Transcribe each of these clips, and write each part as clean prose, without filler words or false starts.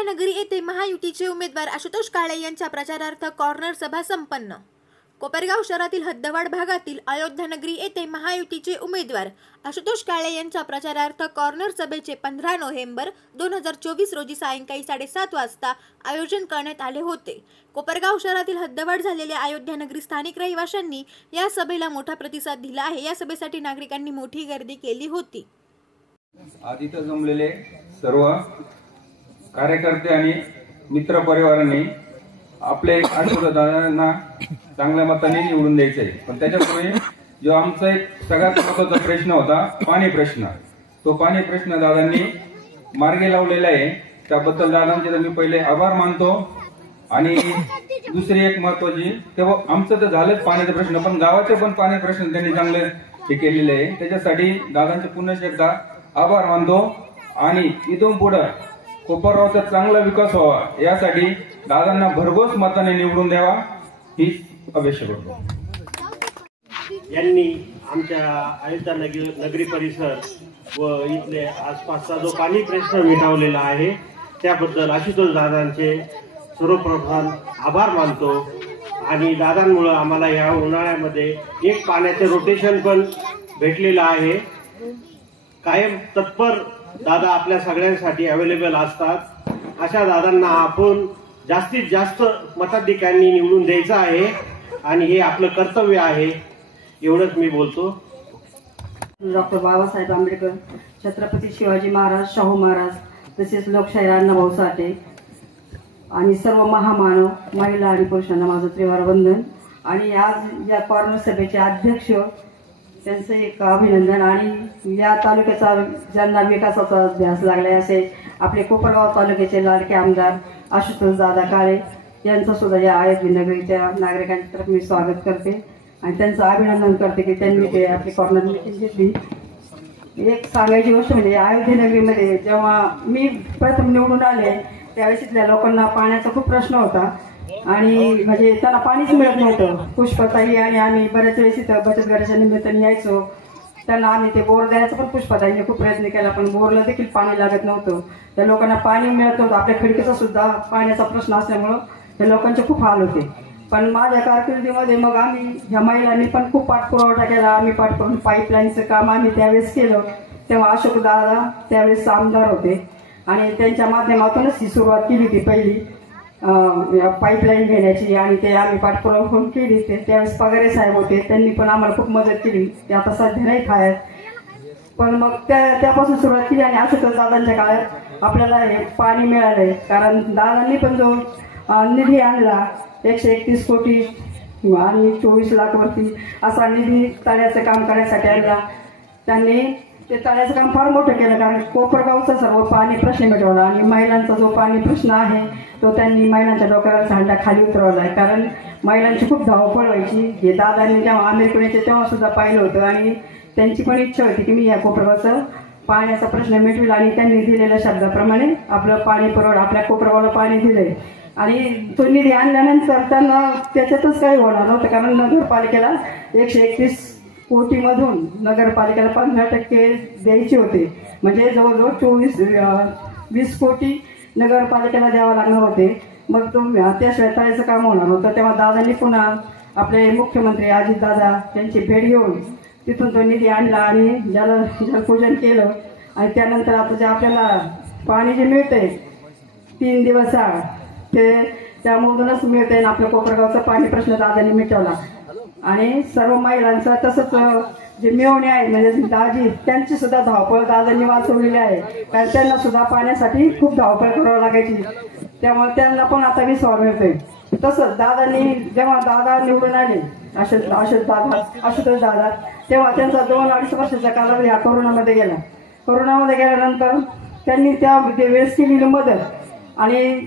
अयोध्यानगरी येथे महायुतीचे उमेदवार आशुतोष काळे यांच्या प्रचारार्थ कॉर्नर सभा संपन्न। कोपरगाव शहरातील हद्दवाड भागातील अयोध्यानगरी येथे महायुतीचे उमेदवार आशुतोष काळे यांच्या प्रचारार्थ कॉर्नर सभेचे 15 नोव्हेंबर 2024 रोजी सायंकाळी 7:30 वाजता आयोजन करण्यात आले होते। कोपरगाव शहरातील हद्दवाड झालेल्या अयोध्यानगरी स्थानिक रहिवाशांनी या सभेला मोठा प्रतिसाद दिला आहे। या सभेसाठी नागरिकांनी मोठी गर्दी केली होती। आज इथं जमलेले सर्व कार्यकर्ते आणि मित्र परिवारांनी आपले दादांना चांगल्या मताने निवडून द्यायचे आहे। पण त्याच्यापूर्वी जो आमचा एक सगळ्यात महत्त्वाचा प्रश्न होता पाणी प्रश्न, तो पाणी प्रश्न दादांनी मार्गी लावलेला आहे। त्याबद्दल दादांचे मी पहिले आभार मानतो। आणि दुसरी एक महत्त्वाची तेव्हा आमचं तर झालंच पाण्याचा प्रश्न, पण गावाचे पण पाणी प्रश्न त्यांनी चांगले हे केलेले आहे। त्याच्यासाठी दादांचे पुन्हा एकदा आभार मानतो। आणि इथून पुढे कोपरगावचा चांगला विकास व्हावा यासाठी दादांना भरघोस मताने निवडून द्यावा ही अपेक्षा करतो। यांनी आमच्या अयोध्यानगरी परिसर व इथले आसपासचा जो पाणी प्रश्न मिटवलेला आहे त्याबद्दल आशुतोष दादांचे सर्वप्रथम आभार मानतो। आणि दादांमुळे आम्हाला या उन्हाळ्यामध्ये एक पाण्याचे रोटेशन पण भेटलेलं आहे। कायम तत्पर दादा आपल्या सगळ्यांसाठी अवेलेबल असतात। अशा दादांना आपण जास्तीत जास्त मताधिकाऱ्यांनी निवडून द्यायचं आहे आणि हे आपलं कर्तव्य आहे। एवढंच मी बोलतो। डॉक्टर बाबासाहेब आंबेडकर, छत्रपती शिवाजी महाराज, शाहू महाराज, तसेच लोकशाहीर अण्णाभाऊ साठे आणि सर्व महामानव महिला आणि पुरुषांना माझं त्रिवार वंदन। आणि आज या कॉर्नर सभेचे अध्यक्ष त्यांचं एक अभिनंदन। आणि या तालुक्याचा ज्यांना विकासाचा ध्यास लागलाय असे आपले कोपरगाव तालुक्याचे लाडके आमदार आशुतोष दादा काळे यांचं सुद्धा या अयोध्यानगरीच्या नागरिकांतर्फे मी स्वागत करते आणि त्यांचं अभिनंदन करते की त्यांनी ते आपली कॉर्नर मीटिंग घेतली। एक सांगायची गोष्ट म्हणजे अयोध्यानगरीमध्ये जेव्हा मी प्रथम निवडून आले त्यावेळेस इथल्या लोकांना पाण्याचा खूप प्रश्न होता आणि म्हणजे त्यांना पाणीच मिळत नव्हतं। पुष्पताई आणि आम्ही बऱ्याच वेळेस इथं बचत गटाच्या निमित्ताने यायचो, त्यांना आम्ही ते बोर द्यायचं पण पुष्पताईने खूप प्रयत्न केला पण बोरला देखील पाणी लागत नव्हतं। त्या लोकांना पाणी मिळत नव्हतं। आपल्या खिडकीचा सुद्धा पाण्याचा प्रश्न असल्यामुळं त्या लोकांचे खूप हाल होते। पण माझ्या कारकिर्दीमध्ये मग आम्ही ह्या महिलांनी पण खूप पाठपुरावा केला। आम्ही पाठपुरावा पाईपलाईनचं काम आम्ही त्यावेळेस केलं, तेव्हा अशोक दादा त्यावेळेस आमदार होते आणि त्यांच्या माध्यमातूनच ही सुरुवात केली ती पहिली पाईपलाईन घेण्याची। आणि ते आम्ही पाठपुरावा पण केली। त्यावेळेस पगारे साहेब होते, त्यांनी पण आम्हाला खूप मदत केली। ते आता सध्या नाही खायत, पण मग त्यापासून सुरुवात केली आणि आशुतोष दादांच्या काळात आपल्याला हे पाणी मिळालंय। कारण दादांनी पण जो निधी आणला 131 कोटी आणि 24 लाख वरती असा निधी तळ्याचं काम करण्यासाठी आणला। त्यांनी ते तळ्याचं काम फार मोठं केलं कारण कोपरगावचा सर्व पाणी प्रश्न मिटवला आणि महिलांचा जो पाणी प्रश्न आहे तो त्यांनी महिलांच्या डोक्यावर झांडा खाली उतरवला आहे। कारण महिलांची खूप धावपळ व्हायची, हे दादांनी जेव्हा अमेरिकेचे तेव्हा सुद्धा पाहिलं होतं आणि त्यांची पण इच्छा होती की मी या कोपरगावचं पाण्याचा प्रश्न मिटवेल आणि त्यांनी दिलेल्या शब्दाप्रमाणे आपलं पाणी पुरवठा आपल्या कोपरगावला पाणी दिलंय। आणि तो निधी आणल्यानंतर त्यांना त्याच्यातच काही होणार नव्हतं कारण नगरपालिकेला 131 कोटीमधून नगरपालिकेला 15% द्यायचे होते, म्हणजे जवळजवळ 20 कोटी नगरपालिकेला द्यावं लागणार होते। मग तो त्याशिवाय तळ्याचं काम होणार होतं। तेव्हा दादांनी पुन्हा आपले मुख्यमंत्री अजितदादा यांची भेट घेऊन तिथून तो निधी आणला आणि जलपूजन केलं। आणि त्यानंतर आता जे आपल्याला पाणी जे मिळतंय 3 दिवस ते त्यामधूनच मिळतंय आणि आपल्या कोपरगावचा पाणी प्रश्न दादांनी मिटवला। आणि सर्व महिलांचा तसंच जे मिळवणे आहे म्हणजे दाजी त्यांची सुद्धा धावपळ दादांनी वाचवलेली आहे कारण त्यांना सुद्धा पाण्यासाठी खूप धावपळ करावी लागायची, त्यामुळे त्यांना पण आता विश्वास मिळतोय। तसंच दादांनी जेव्हा दादा निवडून आले आशुतोष दादा तेव्हा त्यांचा 2-2.5 वर्षाचा कालावधी हा कोरोनामध्ये गेला। कोरोनामध्ये गेल्यानंतर त्यांनी त्या वेळेस केलेली मदत आणि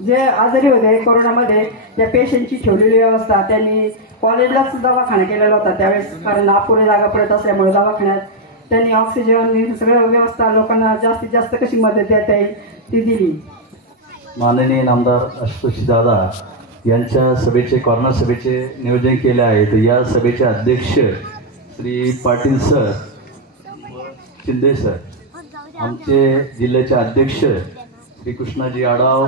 जे आजारी होते कोरोनामध्ये त्या पेशंटची ठेवलेली व्यवस्था, त्यांनी कॉलेजलाच दवाखाना केलेला होता त्यावेळेस कारण अपुरी जागा पडत असल्यामुळे दवाखान्यात त्यांनी ऑक्सिजन सगळं व्यवस्था लोकांना जास्तीत जास्त कशी मदत देता येईल ती दिली। माननीय नामदार आशुतोष दादा यांच्या सभेचे कॉर्नर सभेचे नियोजन केले आहे। तर या सभेचे अध्यक्ष श्री पाटील सर, शिंदे सर आमचे जिल्ह्याचे अध्यक्ष श्री कृष्णाजी आडाव,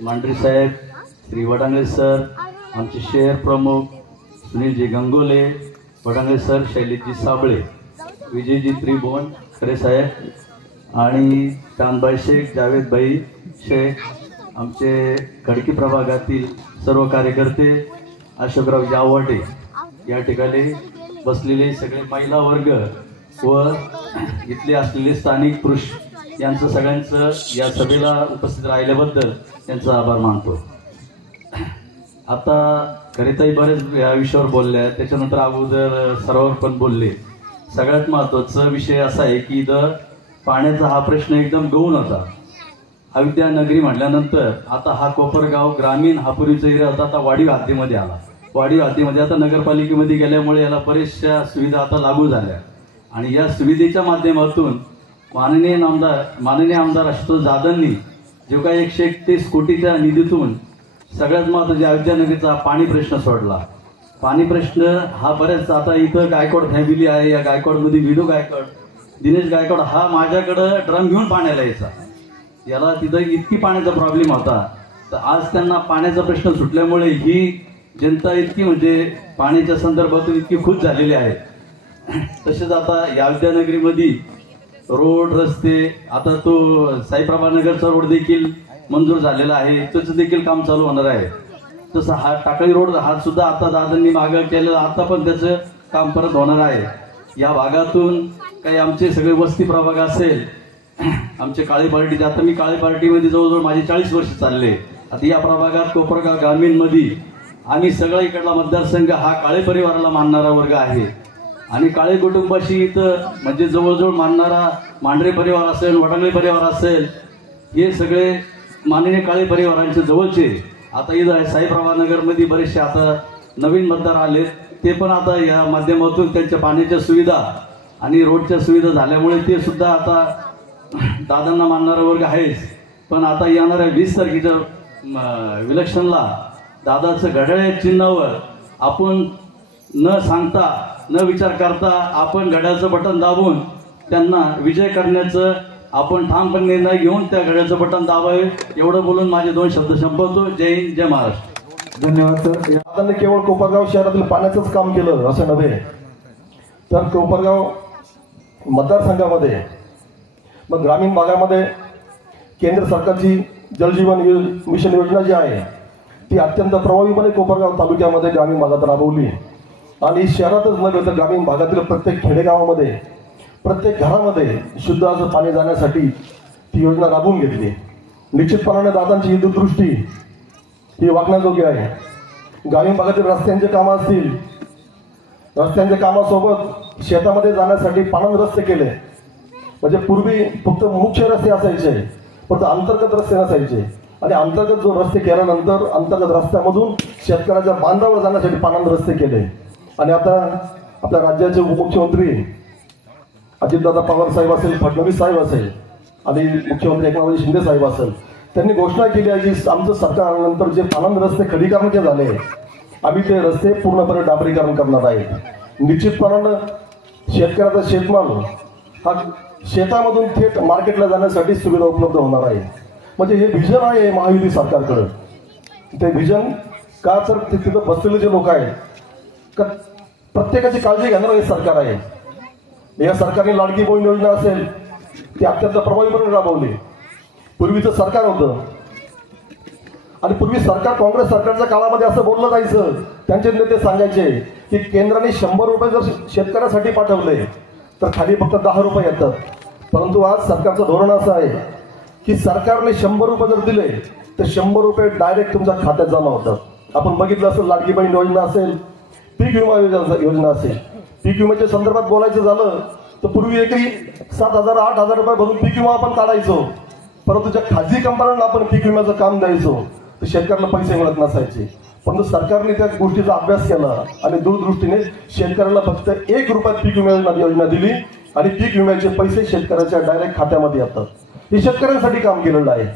मांढरे साहेब, श्री वडांगळे सर, आमचे शहर प्रमुख सुनीलजी गंगोले, वडांगळे सर, शैलेशजी साबळे, विजयजी त्रिभुवन खरे साहेब आणि चांदबाई शेख, जावेदभाई शेख, आमचे खडकी प्रभागातील सर्व कार्यकर्ते, अशोकराव जावटे, या ठिकाणी बसलेले सगळे महिला वर्ग व इथले असलेले स्थानिक पुरुष यांचं सगळ्यांचं या सभेला उपस्थित राहिल्याबद्दल त्यांचा आभार मानतो. आता खरेताई बरेच या विषयावर बोलल्या, त्याच्यानंतर अगोदर सरावर पण बोलले. सगळ्यात महत्त्वाचा विषय असा आहे की इथं पाण्याचा हा प्रश्न एकदम गौण होता. अयोध्या नगरी म्हटल्यानंतर आता हा कोपरगाव ग्रामीण हा पूर्वीचा एरिया होता, आता वाढीव हद्दीमध्ये आला. वाढीव हद्दीमध्ये आता नगरपालिकेमध्ये गेल्यामुळे याला बऱ्याचशा सुविधा आता लागू झाल्या आणि या सुविधेच्या माध्यमातून माननीय आमदार आशुतोष जाधवांनी जो काही 131 कोटीच्या निधीतून सगळ्यात महत्त्वाचा अयोध्या नगरीचा पाणी प्रश्न सोडला. पाणी प्रश्न हा बऱ्याच आता इथं गायकवाड फॅमिली आहे, या गायकवाडमध्ये विदू गायकवाड, दिनेश गायकवाड हा माझ्याकडं ड्रम घेऊन पाण्याला यायचा. याला तिथं इतकी पाण्याचा प्रॉब्लेम होता, तर आज त्यांना पाण्याचा प्रश्न सुटल्यामुळे ही जनता इतकी म्हणजे पाण्याच्या संदर्भातून इतकी खुश झालेली आहे. तसेच आता या अयोध्या नगरीमध्ये रोड रस्ते, आता तो साईप्रभा नगरचा रोड देखील मंजूर झालेला आहे, त्याचं देखील काम चालू होणार आहे. तसं हा टाकळी रोड हा सुद्धा आता दादांनी मागं केलं, आता पण त्याचं काम परत होणार आहे. या भागातून काही आमचे सगळे वस्ती प्रभाग असेल, आमचे काळे पार्टी, आता मी काळे पार्टीमध्ये जवळजवळ माझे 40 वर्ष चालले. आता या प्रभागात कोपरगाव ग्रामीणमध्ये आम्ही सगळा इकडला मतदारसंघ हा काळे परिवाराला मानणारा वर्ग आहे आणि काळे कुटुंबाशी इथं म्हणजे जवळजवळ मानणारा मांढरे परिवार असेल, वडांगळे परिवार असेल, हे सगळे माननीय काळे परिवारांचे जवळचे. आता इथं साईप्रभा नगरमध्ये बरेचसे आता नवीन मतदार आले, ते पण आता या माध्यमातून त्यांच्या पाण्याच्या सुविधा आणि रोडच्या सुविधा झाल्यामुळे ते सुद्धा आता दादांना मानणारा वर्ग आहेच. पण आता येणाऱ्या 20 तारखेच्या इलेक्शनला दादाचं घड्याळ चिन्हावर आपण न सांगता न विचार करता आपण घड्याळाचं बटन दाबून त्यांना विजय करण्याचं आपण ठामपणे निर्णय घेऊन त्या घड्याळाचं बटन दाबावे, एवढं बोलून माझे 2 शब्द संपवतो. जय हिंद, जय महाराष्ट्र. धन्यवाद सर. दादांनी केवळ कोपरगाव शहरातील पाण्याचंच काम केलं असं नव्हे, तर कोपरगाव मतदारसंघामध्ये मग ग्रामीण भागामध्ये केंद्र सरकारची जलजीवन मिशन योजना जी आहे ती अत्यंत प्रभावीपणे कोपरगाव तालुक्यामध्ये ग्रामीण भागात राबवली आणि शहरातच नव्हे तर ग्रामीण भागातील प्रत्येक खेडेगावामध्ये प्रत्येक घरामध्ये शुद्ध असं पाणी जाण्यासाठी ती योजना राबवून घेतली. निश्चितपणाने दादांची ही दूरदृष्टी ही वागण्याजोगी आहे. ग्रामीण भागातील रस्त्यांचे कामं असतील, रस्त्यांच्या कामासोबत शेतामध्ये जाण्यासाठी पाणंद रस्ते केले. म्हणजे पूर्वी फक्त मुख्य रस्ते असायचे, फक्त अंतर्गत रस्ते नसायचे आणि अंतर्गत जो रस्ते केल्यानंतर अंतर्गत रस्त्यामधून शेतकऱ्याच्या बांधावर जाण्यासाठी पाणंद रस्ते केले. आणि आता आपल्या राज्याचे उपमुख्यमंत्री अजितदादा पवार साहेब असेल, फडणवीस साहेब असेल आणि मुख्यमंत्री एकनाथ शिंदे साहेब असेल, त्यांनी घोषणा केली आहे की आमचं सरकार आल्यानंतर जे पाणंद रस्ते खडीकरणाचे झाले आम्ही ते रस्ते पूर्णपणे डांबरीकरण करणार आहे. निश्चितपणानं शेतकऱ्याचा शेतमाल हा शेतामधून थेट मार्केटला जाण्यासाठी सुविधा उपलब्ध होणार आहे. म्हणजे हे व्हिजन आहे महायुती सरकारकडं. ते व्हिजन का तर तिथं बसलेले जे लोक आहेत का प्रत्येकाची काळजी घेणारं हे सरकार आहे. या सरकारने लाडकी बहीण योजना असेल ती अत्यंत प्रभावीपणे राबवली. पूर्वीचं सरकार होतं आणि पूर्वी सरकार काँग्रेस सरकारच्या काळामध्ये असं बोललं जायचं, त्यांचे नेते सांगायचे की केंद्राने 100 रुपये जर शेतकऱ्यासाठी पाठवले तर खाली फक्त 10 रुपये येतात. परंतु आज सरकारचं धोरण असं आहे की सरकारने 100 रुपये जर दिले तर 100 रुपये डायरेक्ट तुमच्या खात्यात जमा होतात. आपण बघितलं असेल लाडकी बहीण योजना असेल, पीक विमा योजना असेल. पीक विम्याच्या संदर्भात बोलायचं झालं तर पूर्वी एकरी 7,000 8,000 रुपये भरून पीक विमा आपण काढायचो, परंतु ज्या खाजगी कंपन्यांना आपण पीक विम्याचं काम द्यायचो तर शेतकऱ्याला पैसे मिळत नसायचे. परंतु सरकारने त्या गोष्टीचा अभ्यास केला आणि दूरदृष्टीने शेतकऱ्याला फक्त 1 रुपयात पीक विमा योजना दिली आणि पीक विम्याचे पैसे शेतकऱ्याच्या डायरेक्ट खात्यामध्ये येतात. हे शेतकऱ्यांसाठी काम केलेलं आहे.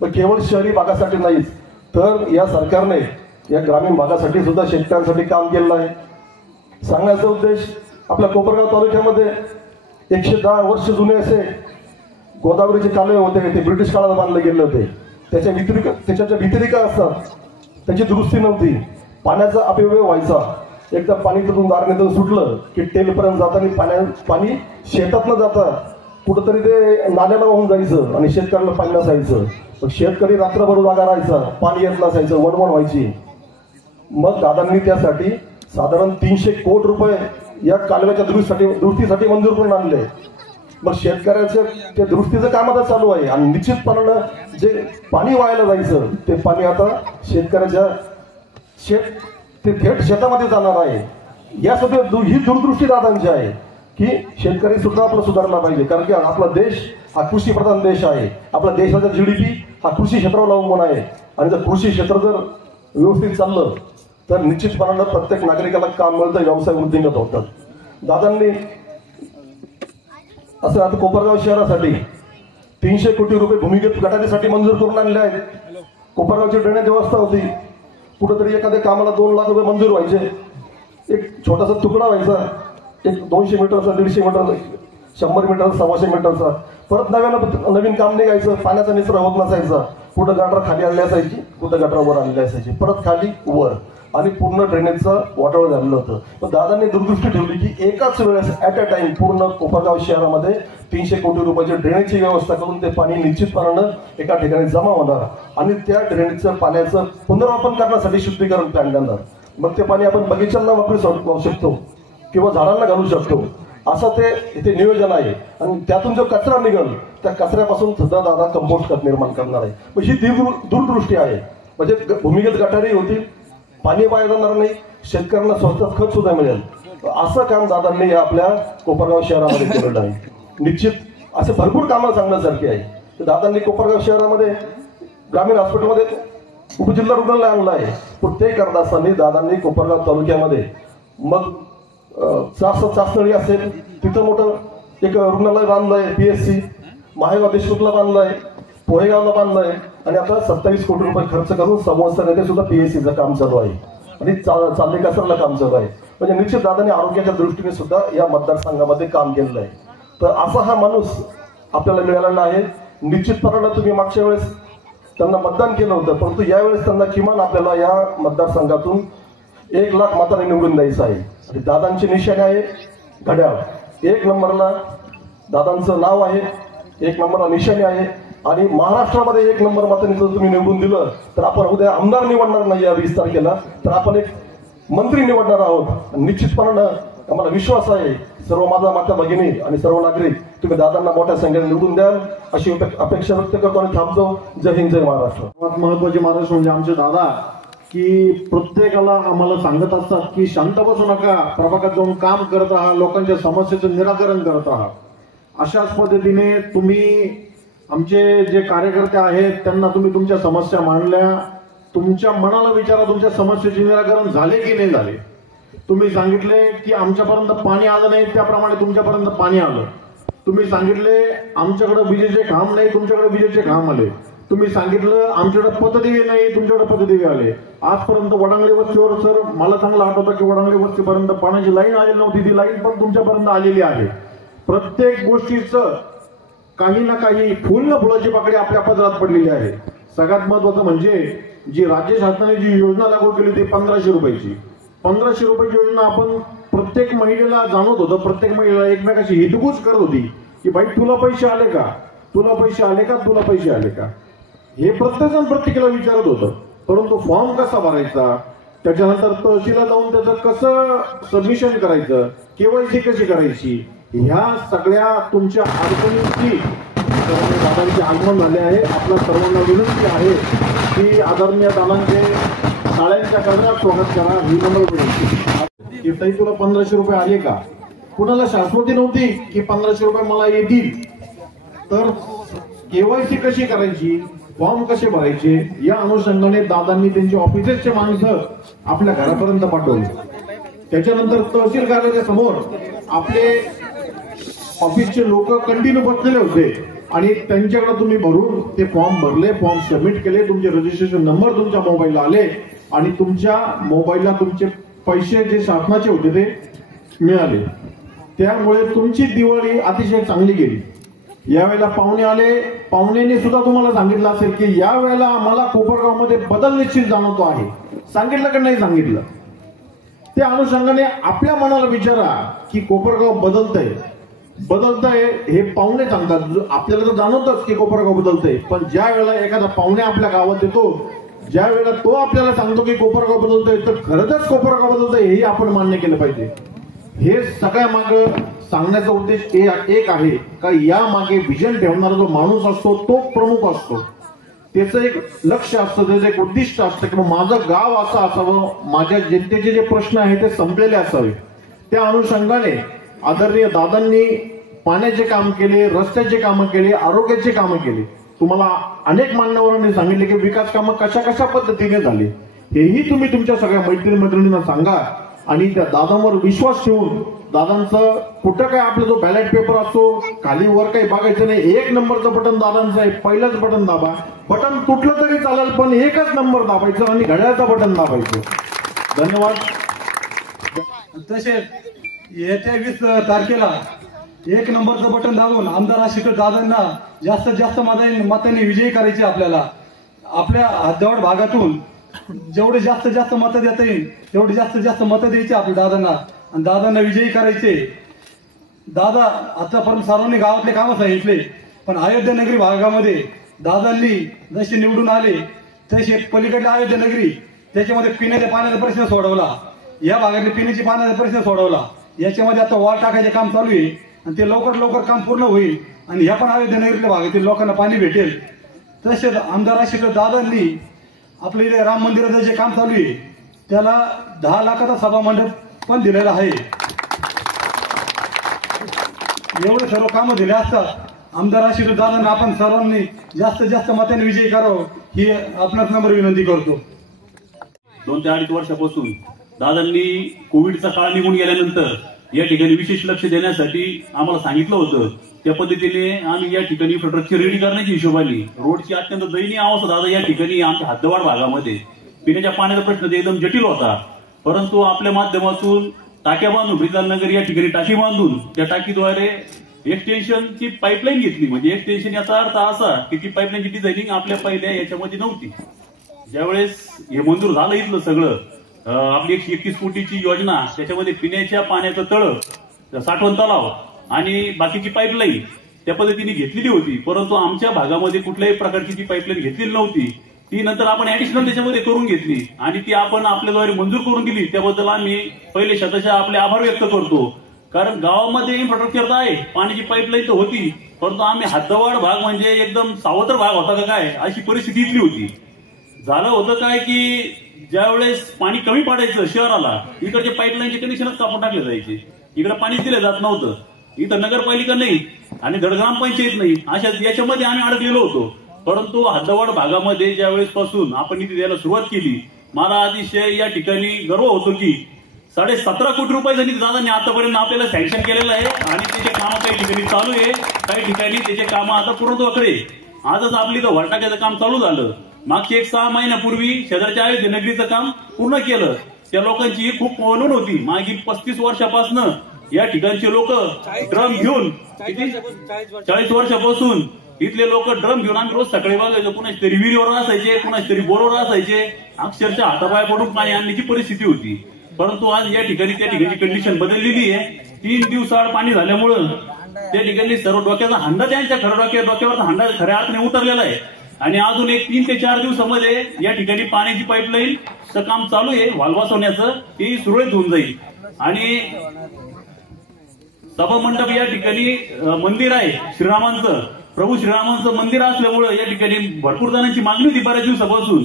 पण केवळ शहरी भागासाठी नाहीच तर या सरकारने या ग्रामीण भागासाठी सुद्धा शेतकऱ्यांसाठी काम केलेलं आहे. सांगण्याचा उद्देश आपल्या कोपरगाव तालुक्यामध्ये 110 वर्ष जुने असे गोदावरीचे कालवे होते, ते ब्रिटिश काळात बांधले गेले होते. त्याच्या ज्या व्यतिरिक्त असतात त्याची दुरुस्ती नव्हती. पाण्याचा अपव्यय व्हायचा. एकदा पाणी तिथून दारणीतून सुटलं की टेलपर्यंत जाताना पाणी शेतात न जाता कुठंतरी ते नाल्याला वाहून जायचं आणि शेतकऱ्याला पाणी नसायचं. मग शेतकरी रात्रभर जागा राहायचा, पाणी येत नसायचं, वणवण व्हायची. मग दादांनी त्यासाठी साधारण 300 कोटी रुपये या कालव्याच्या दुरुस्तीसाठी मंजूर करून आणले. मग शेतकऱ्याचं ते दुरुस्तीचं काम आता चालू आहे आणि निश्चितपणानं जे पाणी वायाला जायचं ते पाणी आता शेतकऱ्याच्या ते थेट शेतामध्ये जाणार आहे. यासाठी ही दूरदृष्टी दादांची आहे की शेतकरी सुद्धा आपला सुधारला पाहिजे. कारण की आपला देश हा कृषीप्रधान देश आहे. आपला देशाचा GDP हा कृषी क्षेत्रावर अवलंबून आहे आणि जर कृषी क्षेत्र जर व्यवस्थित चाललं तर निश्चितपणानं प्रत्येक नागरिकाला काम मिळतं, व्यवसाय वृद्धिंगत होतात. दादांनी असं आता कोपरगाव शहरासाठी 300 कोटी रुपये भूमिगत गटारीसाठी मंजूर करून आणले आहेत. कोपरगावची ड्रेनेज व्यवस्था होती. कुठंतरी एखाद्या कामाला 2 लाख रुपये मंजूर व्हायचे. एक छोटासा तुकडा व्हायचा, एक 200 मीटरचा, 150 मीटर, 100 मीटर, 125 मीटरचा. परत नवीन काम निघायचं. पाण्याचा निचरा होत नसायचा. कुठं गटार खाली आणली असायची, कुठं गटार वर आणली असायची, परत खाली वर, आणि पूर्ण ड्रेनेजचं वाटोळं झालेलं होतं. पण दादांनी दूरदृष्टी ठेवली की एकाच वेळेस ॲट अ टाइम पूर्ण कोपरगाव शहरामध्ये 300 कोटी रुपयाची ड्रेनेजची व्यवस्था करून ते पाणी निश्चितपणानं एका ठिकाणी जमा होणार आणि त्या ड्रेनेजचं पाण्याचं पुनर्वापर करण्यासाठी शुद्धीकरण प्लॅन देणार. मग ते पाणी आपण बगीचांना वापरू शकतो किंवा झाडांना घालू शकतो. असं ते इथे नियोजन आहे. आणि त्यातून जो कचरा निघेल त्या कचऱ्यापासून सुद्धा दादा कंपोस्ट खत निर्माण करणार आहे. मग ही दूरदृष्टी आहे. म्हणजे भूमिगत गटारी होती, पाणी वाया जाणार नाही, शेतकऱ्यांना स्वस्तात खत सुद्धा मिळेल. असं काम दादांनी आपल्या कोपरगाव शहरामध्ये केलेलं आहे. निश्चित असे भरपूर कामं सांगण्यासारखी आहे. तर दादांनी कोपरगाव शहरामध्ये ग्रामीण हॉस्पिटलमध्ये उपजिल्हा रुग्णालय आणलं आहे. पण ते करत असताना दादांनी कोपरगाव तालुक्यामध्ये मग चाचणी असेल तिथं मोठं एक रुग्णालय बांधलं आहे. PSC माहेगाव देशमुखला बांधलं आहे, पोहेगावला बांधलं आहे आणि आता 27 कोटी रुपये खर्च करून समोरच्या येथे सुद्धा PSCचं काम चालू आहे आणि चालले कसरला काम चालू आहे. म्हणजे निश्चित दादांनी आरोग्याच्या दृष्टीने सुद्धा या मतदारसंघामध्ये काम केलेलं आहे. तर असा हा माणूस आपल्याला मिळालेला आहे. निश्चितपणानं तुम्ही मागच्या वेळेस त्यांना मतदान केलं होतं, परंतु यावेळेस त्यांना किमान आपल्याला या मतदारसंघातून 1 लाख मतांनी निवडून द्यायचं आहे. आणि दादांची निशाणी आहे घड्याळ. 1 नंबरला दादांचं नाव आहे, 1 नंबरला निशाणी आहे. आणि महाराष्ट्रामध्ये 1 नंबर मतांनी जर तुम्ही निवडून दिलं तर आपण उद्या आमदार निवडणार नाही या 20 तारखेला, तर आपण एक मंत्री निवडणार आहोत. निश्चितपणानं आम्हाला विश्वास आहे सर्व माझा माता भगिनी आणि सर्व नागरिक तुम्ही दादांना मोठ्या संख्येने निवडून द्याल अशी अपेक्षा व्यक्त करतो आणि थांबतो. जय हिंद, जय महाराष्ट्र. सर्वात महत्वाचे महाराज म्हणजे आमचे दादा की प्रत्येकाला आम्हाला सांगत असतात की शांत बसू नका, प्रभागात जाऊन काम करत राहा, लोकांच्या समस्येचं निराकरण करत राहा. अशाच पद्धतीने तुम्ही आमचे जे कार्यकर्ते आहेत त्यांना तुम्ही तुमच्या समस्या मांडल्या. तुमच्या मनाला विचारा तुमच्या समस्येचे निराकरण झाले की नाही झाले. तुम्ही सांगितले की आमच्यापर्यंत पाणी आलं नाही, त्याप्रमाणे तुमच्यापर्यंत पाणी आलं. तुम्ही सांगितले आमच्याकडे विजेचे खांब नाही, तुमच्याकडे विजेचे खांब आले. तुम्ही सांगितलं आमच्याकडे पतदिवे नाही, तुमच्याकडे पतदिवे आले. आजपर्यंत वडांगले वस्तीवर सर मला चांगलं आठवतं की वडांगले वस्तीपर्यंत पाण्याची लाईन आलेली नव्हती, ती लाईन पण तुमच्यापर्यंत आलेली आहे. प्रत्येक गोष्टीचं काही ना काही फुल न फुलाची पाकळी आपल्या पदरात पडलेली आहे. सगळ्यात महत्वाचं म्हणजे जी राज्य शासनाने जी योजना लागू केली ती 1500 रुपयाची. 1500 रुपयाची योजना आपण प्रत्येक महिलेला जाणवत होतं, प्रत्येक महिलेला एकमेकाशी हितगुज करत होती की बाई तुला पैसे आले का, तुला पैसे आले का, तुला पैसे आले का, हे प्रत्येकजण प्रत्येकाला विचारत होतं. परंतु फॉर्म कसा भरायचा, त्याच्यानंतर तहसीलला जाऊन त्याचं कसं सबमिशन करायचं, KYC कशी करायची, ह्या सगळ्या तुमच्या अडचणींची दादांचे आगमन झाले आहे. आपल्या सर्वांना विनंती आहे की आदरणीय दादांचे शाळांच्या कर्जात स्वागत करा. ही नंबर विनंती की ताई तुला 1500 रुपये आले का. कुणाला शाश्वती नव्हती की 1500 रुपये मला येतील, तर KYC कशी करायची, फॉर्म कसे भरायचे, या अनुषंगाने दादांनी त्यांच्या ऑफिसेसचे माणसं आपल्या घरापर्यंत पाठवले. त्याच्यानंतर तहसील कार्यालयासमोर आपले ऑफिसचे लोक कंटिन्यू बसलेले होते आणि त्यांच्याकडे तुम्ही भरून ते फॉर्म भरले, फॉर्म सबमिट केले, तुमचे रजिस्ट्रेशन नंबर तुमच्या मोबाईलला आले आणि तुमच्या मोबाईलला तुमचे पैसे जे शासनाचे होते ते मिळाले. त्यामुळे तुमची दिवाळी अतिशय चांगली गेली. यावेळेला पाहुणे आले, पाहुण्यांनी सुद्धा तुम्हाला सांगितलं असेल की यावेळेला आम्हाला कोपरगावमध्ये बदल निश्चित जाणवतो आहे. सांगितलं का नाही सांगितलं? त्या अनुषंगाने आपल्या मनाला विचारा की कोपरगाव बदलतंय हे पाहुणे सांगतात. आपल्याला तर जाणवतच की कोपरगाव बदलतंय, पण ज्या वेळेला एखादा पाहुणे आपल्या गावात येतो, ज्या वेळेला तो आपल्याला सांगतो की कोपरगाव बदलतोय, तर खरंच कोपरगाव बदलतंय हे आपण मान्य केलं पाहिजे. हे सगळ्या मागे सांगण्याचा उद्देश एक आहे का या मागे विजन ठेवणारा जो माणूस असतो तो प्रमुख असतो. त्याचं एक लक्ष असतं, त्याचं एक उद्दिष्ट असतं की माझं गाव असं असावं, माझ्या जनतेचे जे प्रश्न आहेत ते संपलेले असावे. त्या अनुषंगाने आदरणीय दादांनी पाण्याचे काम केले, रस्त्याचे कामं केले, आरोग्याचे कामं केले. तुम्हाला अनेक मान्यवरांनी सांगितले की विकास कामं कशा कशा पद्धतीने झाली, हेही तुम्ही तुमच्या सगळ्या मैत्रिणींना सांगा. आणि त्या दादांवर विश्वास ठेवून दादांचं कुठं काय आपला जो बॅलेट पेपर असतो खाली वर काही बघायचं नाही. 1 नंबरचं बटन दादांचं आहे, पहिलंच बटन दाबा. बटन तुटलं तरी चालेल, पण 1च नंबर दाबायचं आणि घड्याळाचं बटन दाबायचं. धन्यवाद. तसेच येत्या 20 तारखेला 1 नंबरचं बटन दाबून आमदार आशिष दादांना जास्तीत जास्त मतांनी विजयी करायचे. आपल्या हद्दवाड भागातून जेवढे जास्तीत जास्त मतं देता येईल तेवढे जास्तीत जास्त मतं द्यायचे आपल्या दादांना आणि दादांना विजयी करायचे. दादा आतापर्यंत सर्वांनी गावातले कामं सांगितले, पण अयोध्या नगरी भागामध्ये दादांनी जसे निवडून आले तसे पलीकडल्या अयोध्या नगरी त्याच्यामध्ये पिण्याच्या पाण्याचा प्रश्न सोडवला, या भागातले पिण्याच्या पाण्याचा प्रश्न सोडवला. याच्यामध्ये आता वॉल टाकायचे काम चालू आहे आणि ते लवकर काम पूर्ण होईल आणि ह्या पण अयोध्या नगरीतल्या भागातील लोकांना पाणी भेटेल. तसेच आमदार आशिष दादांनी आपल्या इथे राम मंदिराचं जे काम चालू आहे त्याला 10 लाखाचा सभा मंडप पण दिलेला आहे. एवढे सर्व कामं दिले असतात आमदार आशिष दादांना आपण सर्वांनी जास्तीत जास्त मतांनी विजयी करावं ही आपणास नम्र विनंती करतो. 2 ते 2.5 वर्षापासून दादांनी कोविडचा काळ निघून गेल्यानंतर या ठिकाणी विशेष लक्ष देण्यासाठी आम्हाला सांगितलं होतं. त्या पद्धतीने आम्ही या ठिकाणी इन्फ्रास्ट्रक्चर रेडी करण्याची हिशोबाने रोडची अत्यंत दयनीय अवस्था दादा या ठिकाणी आमच्या हद्दवाड भागामध्ये पिण्याच्या पाण्याचा प्रश्न ते एकदम जटिल होता. परंतु आपल्या माध्यमातून टाक्या बांधून ब्रिजाल नगर या ठिकाणी टाकी बांधून त्या टाकीद्वारे एक्सटेन्शनची पाईपलाईन घेतली. म्हणजे एक्सटेन्शन याचा अर्थ असा की ती पाईपलाईनची डिझायनिंग आपल्या पहिल्या याच्यामध्ये नव्हती. ज्यावेळेस हे मंजूर झालं इथलं सगळं आपली 121 कोटीची योजना, त्याच्यामध्ये पिण्याच्या पाण्याचं तळ, साठवण तलाव आणि बाकीची पाईपलाईन त्या पद्धतीने घेतलेली होती. परंतु आमच्या भागामध्ये कुठल्याही प्रकारची ती पाईपलाईन घेतलेली नव्हती. ती नंतर आपण ऍडिशनल त्याच्यामध्ये करून घेतली आणि ती आपण आपल्याद्वारे मंजूर करून दिली. त्याबद्दल आम्ही पहिले शतशः आपले आभार व्यक्त करतो. कारण गावामध्ये इन्फ्रास्ट्रक्चर तर आहे, पाण्याची पाईपलाईन तर होती, परंतु आम्ही हद्दवाड भाग म्हणजे एकदम सावत्र भाग होता का काय अशी परिस्थिती इथली होती. झालं होतं काय की ज्यावेळेस पाणी कमी पडायचं शहराला, इकडचे पाईपलाईनचे कनेक्शनच कापून टाकले जायचे, इकडे पाणी दिलं जात नव्हतं. इथं नगरपालिका नाही आणि धड ग्रामपंचायत नाही, अशा याच्यामध्ये आम्ही अडकलेलो होतो. परंतु हद्दवाड भागामध्ये ज्यावेळेस पासून आपण इथे द्यायला सुरुवात केली, मला अतिशय या ठिकाणी गर्व होतो की 17.5 कोटी रुपयाचा निधी दादांनी आतापर्यंत आपल्याला सँक्शन केलेलं आहे आणि त्याचे कामं काही ठिकाणी चालू आहे, काही ठिकाणी त्याचे कामं आता पूर्णत्वाकडे. आजच आपली इथं वरटाक्याचं काम चालू झालं. मागच्या 6 महिन्यापूर्वी शेजारच्या अयोध्या नगरीचं काम पूर्ण केलं. त्या लोकांची खूप नोंद होती. मागील 35 वर्षापासून या ठिकाणचे लोक ड्रम घेऊन 40 वर्षापासून इथले लोक ड्रम घेऊन आम्ही रोज सकाळी बघायचो, कुणाच तरी विहिरीवर असायचे, कुणाच तरी बोरवर असायचे, अक्षरशः हातापाय पडून पाणी आणण्याची परिस्थिती होती. परंतु आज या ठिकाणी त्या ठिकाणी कंडिशन बदललेली आहे. 3 दिवसाआड पाणी झाल्यामुळं त्या ठिकाणी सर्व डोक्याचा हांडा त्यांच्या डोक्यावरचा हांडा खऱ्या अर्थाने उतरलेला आहे आणि अजून एक 3 ते 4 दिवसामध्ये या ठिकाणी पाण्याची पाईपलाईनचं काम चालू आहे, वाल्व बसवण्याचं, ते सुरळीत होऊन जाईल. आणि सभा मंडप या ठिकाणी मंदिर आहे श्रीरामांचं, प्रभू श्रीरामांचं मंदिर असल्यामुळे या ठिकाणी भरपूर जणांची मागणी होती बऱ्याच दिवसापासून.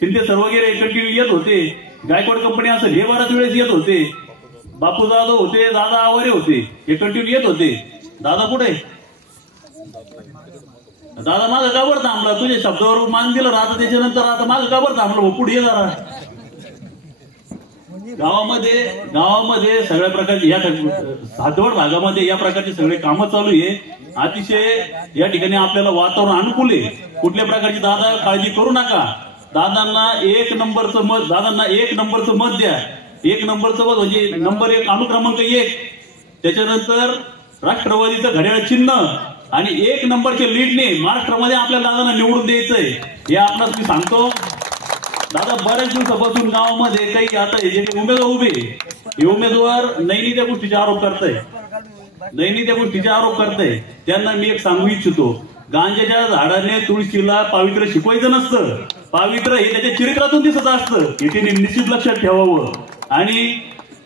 शिंदे सर वगैरे कंटिन्यू येत होते, गायकवाड कंपनी असेल हे बऱ्याच वेळेस येत होते, बापू जाधव होते, दादा आवारे होते, हे कंटिन्यू येत होते. दादा कुठे? दादा मागं का बरं थांबला? तुझ्या शब्दावर मान दिलं राहतं, त्याच्यानंतर आता मागं का बरं थांबलं? पुढे ये जरा. गावामध्ये सगळ्या प्रकारचे या हद्दवाड भागामध्ये या प्रकारचे सगळे कामं चालू आहे. अतिशय या ठिकाणी आपल्याला वातावरण अनुकूल आहे. कुठल्या प्रकारची दादा काळजी करू नका. दादांना 1 नंबरचं मत, दादांना 1 नंबरचं मत द्या. 1 नंबरचं मत म्हणजे नंबर 1 अनुक्रमांक 1 त्याच्यानंतर राष्ट्रवादीचं घड्याळ चिन्ह आणि 1 नंबरच्या लीडने महाराष्ट्रामध्ये आपल्या दादांना निवडून द्यायचंय हे आपल्याला मी सांगतो. दादा बऱ्याच दिवसापासून गावामध्ये काही आता जे काही उमेदवार उभे हे उमेदवार नैनी गोष्टीचे आरोप करताय. त्यांना मी एक सांगू इच्छितो, गांजाच्या झाडाने तुळशीला पावित्र्य शिकवायचं नसतं. पावित्र्य हे त्याच्या चरित्रातून दिसत असतं. हे त्यांनी निश्चित लक्षात ठेवावं. आणि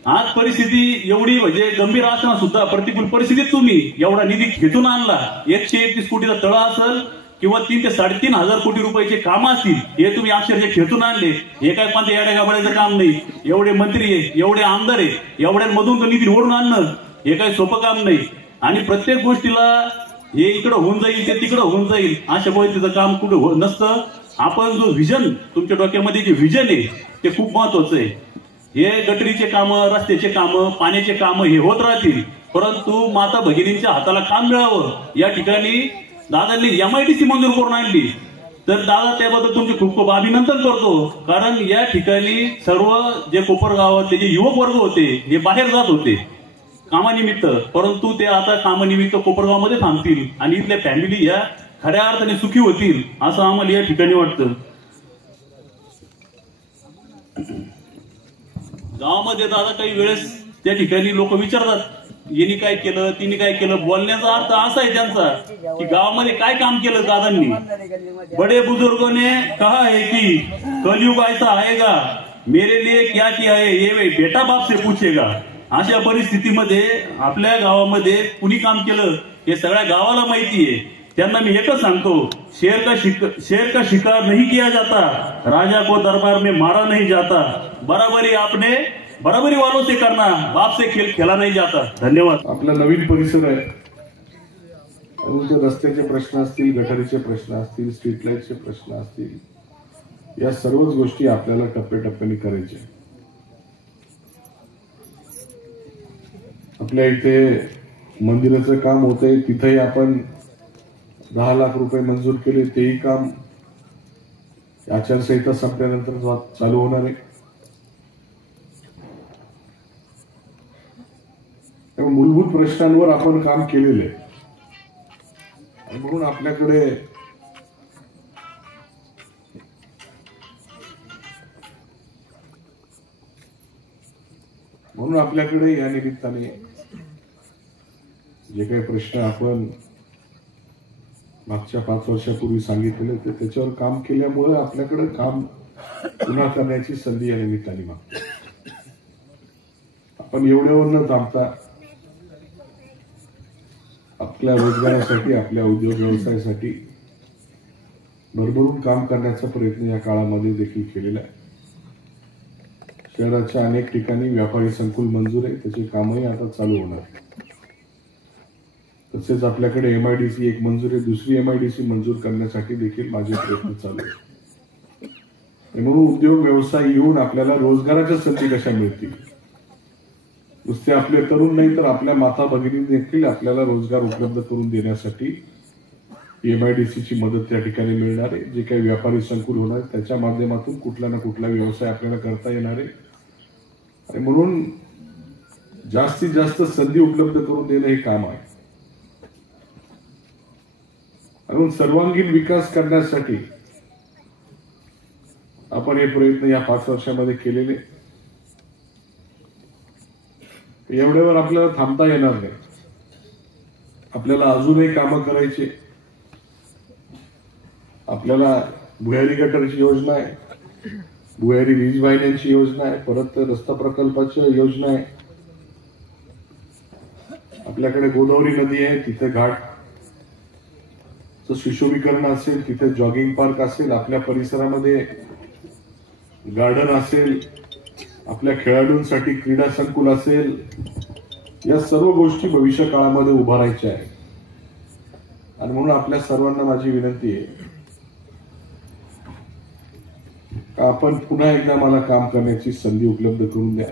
आज परिस्थिती एवढी म्हणजे गंभीर असताना सुद्धा प्रतिकूल परिस्थितीत तुम्ही एवढा निधी खेचून आणला. 131 कोटीचा तळा असेल किंवा 3 ते 3.5 कोटी रुपयाचे काम असतील, हे तुम्ही अक्षरशः खेचून आणले. हे काय कोणत्या येड्या गाबड्याचं काम नाही. एवढे मंत्री आहे, एवढे आमदार आहे, एवढ्यांमधून निधी निवडून आणणं हे काही सोपं काम नाही. आणि प्रत्येक गोष्टीला हे इकडं होऊन जाईल ते तिकडं होऊन जाईल अशा पद्धतीचं काम कुठं नसतं. आपण जो व्हिजन तुमच्या डोक्यामध्ये जे व्हिजन आहे ते खूप महत्वाचं आहे. हे गटरीचे कामं, रस्त्याचे कामं, पाण्याचे कामं हे होत राहतील, परंतु माता भगिनींच्या हाताला काम मिळावं या ठिकाणी दादांनी MIDC मंजूर करून आणली. तर दादा त्याबद्दल तुमचे खूप खूप अभिनंदन करतो. कारण या ठिकाणी सर्व जे कोपरगावातले जे युवक वर्ग होते हे बाहेर जात होते कामानिमित्त, परंतु ते आता कामानिमित्त कोपरगावमध्ये थांबतील आणि इथल्या फॅमिली या खऱ्या अर्थाने सुखी होतील असं आम्हाला या ठिकाणी वाटतं. गावामध्ये दादा काही वेळेस त्या ठिकाणी लोक विचारतात, यांनी काय केलं, तिने काय केलं. बोलण्याचा अर्थ असा आहे त्यांचा की गावामध्ये काय काम केलं दादांनी. बडे बुजुर्गों ने कहा है कि कलयुग ऐसा आएगा, मेरे लिए क्या किया है ये बेटा बाप से पूछेगा. अशा परिस्थितीमध्ये आपल्या गावामध्ये कुणी काम केलं हे सगळ्या गावाला माहिती आहे. त्यांना मी एकच सांगतो, शेर का शिकार नहीं किया जाता, राजा को दरबार में मारा नहीं जाता, बराबरी वालों से करना, बाप से खेल खेला नहीं जाता. धन्यवाद. आपला नवीन परिसर आहे आणि ते रस्त्याचे प्रश्न असतील, गटारीचे प्रश्न असतील, स्ट्रीट लाईटचे प्रश्न असतील, या सर्वच गोष्टी आपल्याला टप्प्याटप्प्याने करायच्या. आपल्या इथे मंदिराचं काम होतंय, तिथेही आपण 10 लाख रुपये मंजूर केले. तेही काम आचारसंहिता संपल्यानंतर चालू होणार आहे. मूलभूत प्रश्नांवर आपण काम केलेलं आहे म्हणून आपल्याकडे या निमित्ताने जे काही प्रश्न आपण मागच्या 5 वर्षापूर्वी सांगितलेले ते त्याच्यावर काम केल्यामुळे आपल्याकडे काम पुन्हा करण्याची संधी या निमित्ताने मागतो. आपण एवढ्यावर न थांबता आपल्या रोजगारासाठी, आपल्या उद्योग व्यवसायासाठी भरभरून काम करण्याचा प्रयत्न या काळामध्ये देखील केलेला आहे. शहराच्या अनेक ठिकाणी व्यापारी संकुल मंजूर आहे, त्याची कामही आता चालू होणार. तसेच आपल्याकडे MIDC एक मंजूर आहे, दुसरी MIDC मंजूर करण्यासाठी देखील माझे प्रयत्न चालू आहेत. म्हणून उद्योग व्यवसाय येऊन आपल्याला रोजगाराच्या संधी कशा मिळतील, नुसते आपले तरुण नाही तर आपल्या माता भगिनी देखील आपल्याला रोजगार उपलब्ध करून देण्यासाठी MIDC ची मदत त्या ठिकाणी मिळणार आहे. जे काही व्यापारी संकुल होणार त्याच्या माध्यमातून कुठला ना कुठला व्यवसाय आपल्याला करता येणार आहे. आणि म्हणून जास्तीत जास्त संधी उपलब्ध करून देणं हे काम आहे. म्हणून सर्वांगीण विकास करण्यासाठी आपण हे प्रयत्न या 5 वर्षामध्ये केलेले. एवढ्यावर आपल्याला थांबता येणार नाही. आपल्याला अजूनही कामं करायची. आपल्याला भुयारी गटारची योजना आहे, भुयारी वीज वाहिन्यांची योजना आहे, परत रस्ता प्रकल्पाची योजना आहे. आपल्याकडे गोदावरी नदी आहे, तिथे घाटचं सुशोभीकरण असेल, तिथे जॉगिंग पार्क असेल, आपल्या परिसरामध्ये गार्डन असेल, आपल्या खेळाडूंसाठी क्रीडा संकुल असेल. या सर्व गोष्टी भविष्य काळामध्ये उभारायच्या आहेत. आणि म्हणून आपल्या सर्वांना माझी विनंती आहे का आपण पुन्हा एकदा मला काम करण्याची संधी उपलब्ध करून द्या.